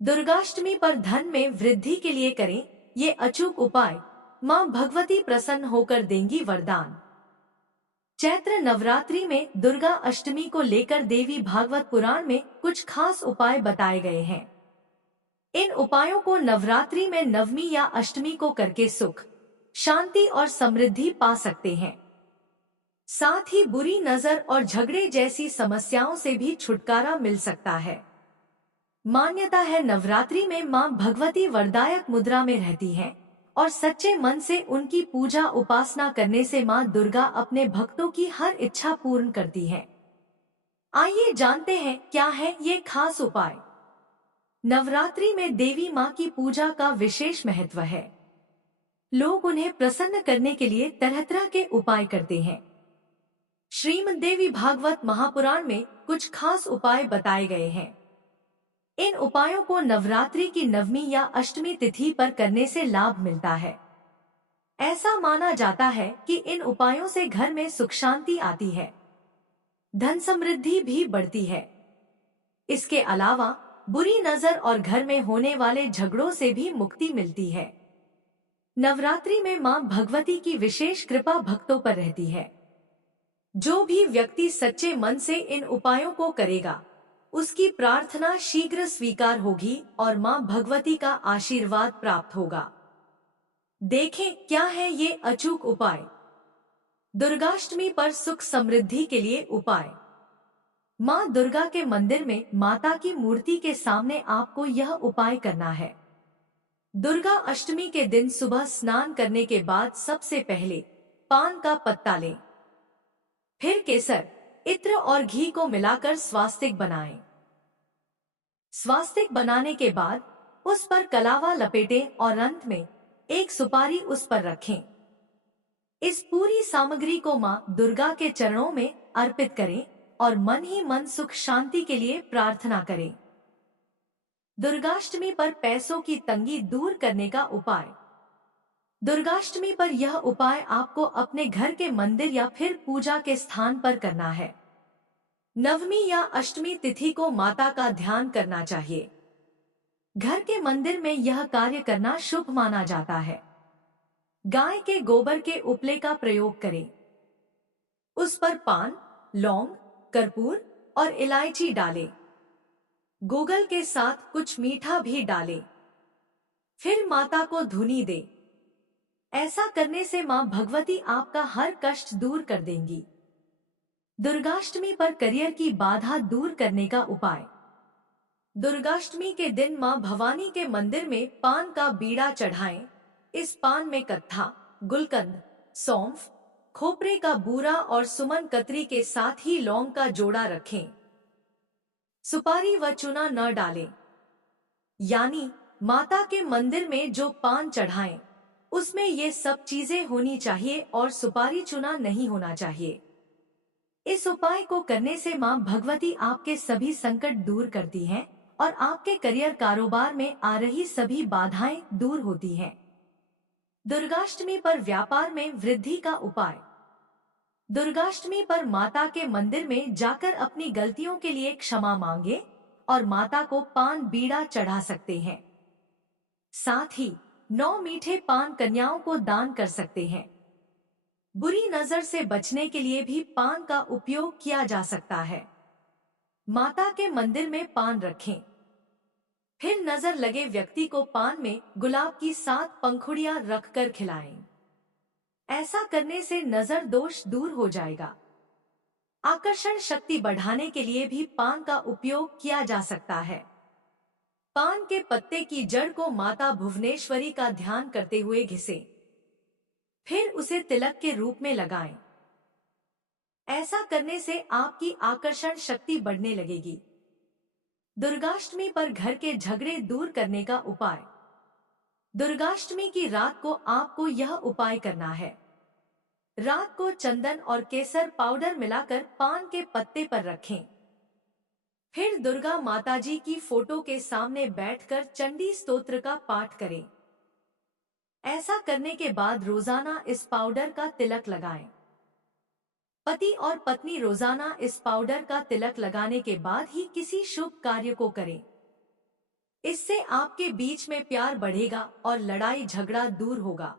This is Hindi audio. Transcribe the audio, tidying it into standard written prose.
दुर्गाष्टमी पर धन में वृद्धि के लिए करें ये अचूक उपाय। मां भगवती प्रसन्न होकर देंगी वरदान। चैत्र नवरात्रि में दुर्गा अष्टमी को लेकर देवी भागवत पुराण में कुछ खास उपाय बताए गए हैं। इन उपायों को नवरात्रि में नवमी या अष्टमी को करके सुख, शांति और समृद्धि पा सकते हैं। साथ ही बुरी नजर और झगड़े जैसी समस्याओं से भी छुटकारा मिल सकता है। मान्यता है नवरात्रि में मां भगवती वरदायक मुद्रा में रहती हैं और सच्चे मन से उनकी पूजा उपासना करने से मां दुर्गा अपने भक्तों की हर इच्छा पूर्ण करती हैं। आइए जानते हैं क्या है ये खास उपाय। नवरात्रि में देवी मां की पूजा का विशेष महत्व है। लोग उन्हें प्रसन्न करने के लिए तरह तरह के उपाय करते हैं। श्रीमद् देवी भागवत महापुराण में कुछ खास उपाय बताए गए हैं। इन उपायों को नवरात्रि की नवमी या अष्टमी तिथि पर करने से लाभ मिलता है। ऐसा माना जाता है कि इन उपायों से घर में सुख शांति आती है, धन समृद्धि भी बढ़ती है। इसके अलावा बुरी नजर और घर में होने वाले झगड़ों से भी मुक्ति मिलती है। नवरात्रि में मां भगवती की विशेष कृपा भक्तों पर रहती है। जो भी व्यक्ति सच्चे मन से इन उपायों को करेगा उसकी प्रार्थना शीघ्र स्वीकार होगी और मां भगवती का आशीर्वाद प्राप्त होगा। देखें क्या है ये अचूक उपाय। दुर्गाष्टमी पर सुख समृद्धि के लिए उपाय। मां दुर्गा के मंदिर में माता की मूर्ति के सामने आपको यह उपाय करना है। दुर्गा अष्टमी के दिन सुबह स्नान करने के बाद सबसे पहले पान का पत्ता लें। फिर केसर, इत्र और घी को मिलाकर स्वास्तिक बनाएं। स्वास्तिक बनाने के बाद उस पर कलावा लपेटें और अंत में एक सुपारी उस पर रखें। इस पूरी सामग्री को मां दुर्गा के चरणों में अर्पित करें और मन ही मन सुख शांति के लिए प्रार्थना करें। दुर्गाष्टमी पर पैसों की तंगी दूर करने का उपाय। दुर्गाष्टमी पर यह उपाय आपको अपने घर के मंदिर या फिर पूजा के स्थान पर करना है। नवमी या अष्टमी तिथि को माता का ध्यान करना चाहिए। घर के मंदिर में यह कार्य करना शुभ माना जाता है। गाय के गोबर के उपले का प्रयोग करें। उस पर पान, लौंग, कर्पूर और इलायची डालें। गूगल के साथ कुछ मीठा भी डालें। फिर माता को धुनी दे। ऐसा करने से मां भगवती आपका हर कष्ट दूर कर देंगी। दुर्गाष्टमी पर करियर की बाधा दूर करने का उपाय। दुर्गाष्टमी के दिन मां भवानी के मंदिर में पान का बीड़ा चढ़ाएं। इस पान में कत्था, गुलकंद, सौंफ, खोपरे का बूरा और सुमन कतरी के साथ ही लौंग का जोड़ा रखें। सुपारी व चूना न डालें। यानी माता के मंदिर में जो पान चढ़ाएं उसमें ये सब चीजें होनी चाहिए और सुपारी चूना नहीं होना चाहिए। इस उपाय को करने से मां भगवती आपके सभी संकट दूर करती हैं और आपके करियर कारोबार में आ रही सभी बाधाएं दूर होती हैं। दुर्गाष्टमी पर व्यापार में वृद्धि का उपाय। दुर्गाष्टमी पर माता के मंदिर में जाकर अपनी गलतियों के लिए क्षमा मांगे और माता को पान बीड़ा चढ़ा सकते हैं। साथ ही 9 मीठे पान कन्याओं को दान कर सकते हैं। बुरी नजर से बचने के लिए भी पान का उपयोग किया जा सकता है। माता के मंदिर में पान रखें। फिर नजर लगे व्यक्ति को पान में गुलाब की 7 पंखुड़ियां रखकर खिलाएं। ऐसा करने से नजर दोष दूर हो जाएगा। आकर्षण शक्ति बढ़ाने के लिए भी पान का उपयोग किया जा सकता है। पान के पत्ते की जड़ को माता भुवनेश्वरी का ध्यान करते हुए घिसें। फिर उसे तिलक के रूप में लगाएं। ऐसा करने से आपकी आकर्षण शक्ति बढ़ने लगेगी। दुर्गाष्टमी पर घर के झगड़े दूर करने का उपाय। दुर्गाष्टमी की रात को आपको यह उपाय करना है। रात को चंदन और केसर पाउडर मिलाकर पान के पत्ते पर रखें। फिर दुर्गा माताजी की फोटो के सामने बैठकर चंडी स्तोत्र का पाठ करें। ऐसा करने के बाद रोजाना इस पाउडर का तिलक लगाएं। पति और पत्नी रोजाना इस पाउडर का तिलक लगाने के बाद ही किसी शुभ कार्य को करें। इससे आपके बीच में प्यार बढ़ेगा और लड़ाई झगड़ा दूर होगा।